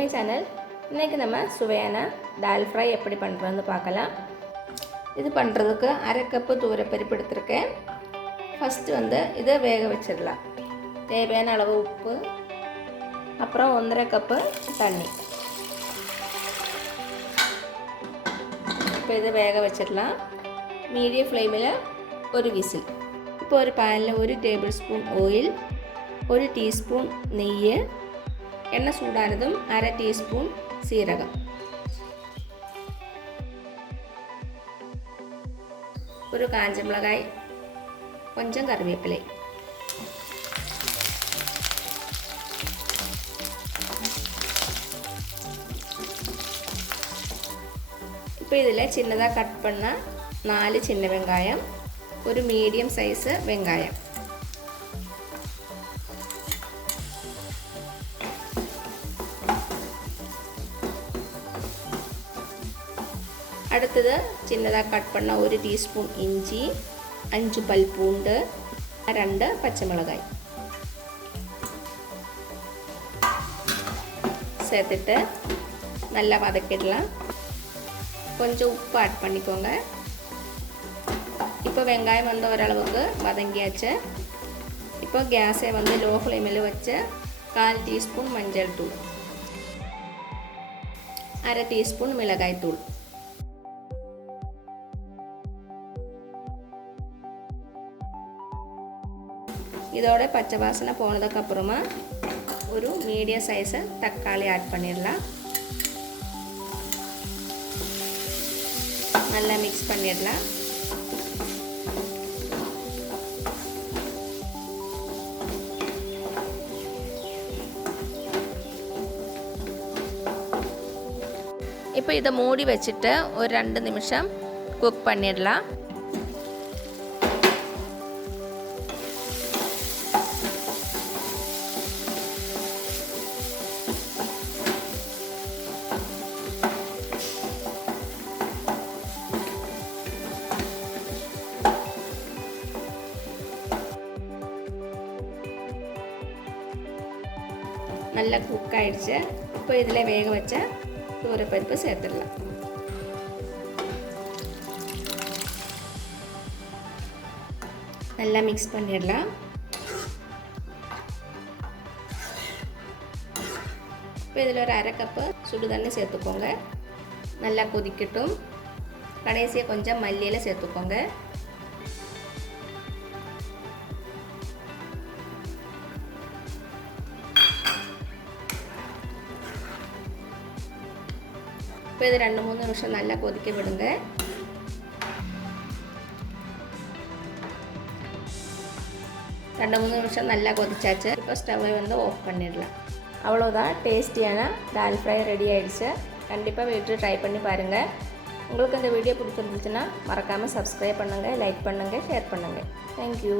To my channel. இன்றைக்கி நம்ம சுவையான டால் ஃப்ரை எப்படி பண்ணுறதுன்னு பார்க்கலாம். இது பண்ணுறதுக்கு அரை கப்பு தூரப்பருப்பு எடுத்துருக்கேன். ஃபஸ்ட்டு இதை வேக வச்சிடலாம். தேவையான அளவு உப்பு, அப்புறம் 1.5 கப்பு தண்ணி. இப்போ இதை வேக வச்சிடலாம். மீடியம் ஃப்ளேமில் ஒரு விசில். இப்போ ஒரு பேனில் 1 டேபிள் ஸ்பூன் ஆயில், 1 டீஸ்பூன் நெய், எண்ணெய் சூடானதும் அரை டீஸ்பூன் சீரகம், ஒரு காஞ்ச மிளகாய், கொஞ்சம் கருவேப்பிலை. இப்போ இதில் சின்னதாக கட் பண்ண 4 சின்ன வெங்காயம், ஒரு மீடியம் சைஸு வெங்காயம். அடுத்தது சின்னதாக கட் பண்ண 1 டீஸ்பூன் இஞ்சி, 5 பல் பூண்டு, 2 பச்சை மிளகாய் சேர்த்துட்டு நல்லா வதக்கிடலாம். கொஞ்சம் உப்பு ஆட் பண்ணிக்கோங்க. இப்போ வெங்காயம் ஓரளவுக்கு வதங்கியாச்சு. இப்போ கேஸை லோ ஃப்ளேமில் வச்சு 1/4 டீஸ்பூன் மஞ்சள் தூள், அரை டீஸ்பூன் மிளகாய் தூள், இதோட பச்சை வாசனை போனதுக்கப்புறமா ஒரு மீடியம் சைஸை தக்காளி ஆட் பண்ணிடலாம். நல்லா மிக்ஸ் பண்ணிடலாம். இப்போ இதை மூடி வச்சுட்டு ஒரு 2 நிமிஷம் குக் பண்ணிடலாம். நல்லா குக் ஆகிடுச்சு. இப்போ இதில் வேக வச்ச தூரப்பருப்பு சேர்த்துடலாம். நல்லா மிக்ஸ் பண்ணிடலாம். இப்போ இதில் ஒரு அரை கப்பு சுடு தண்ணி சேர்த்துக்கோங்க. நல்லா கொதிக்கட்டும். கடைசியாக கொஞ்சம் மல்லியில் சேர்த்துக்கோங்க. இப்போ இது 2-3 நிமிஷம் நல்லா கொதிக்க விடுங்க. ரெண்டு மூணு நிமிஷம் நல்லா கொதிச்சாச்சு. இப்போ ஸ்டவ்வை ஆஃப் பண்ணிடலாம். அவ்வளோதான், டேஸ்டியான டால் ஃப்ரை ரெடி ஆகிடுச்சு. கண்டிப்பாக வீட்டில் ட்ரை பண்ணி பாருங்கள். உங்களுக்கு இந்த வீடியோ பிடிச்சிருந்துச்சுன்னா மறக்காமல் சப்ஸ்கிரைப் பண்ணுங்கள், லைக் பண்ணுங்கள், ஷேர் பண்ணுங்கள். தேங்க்யூ.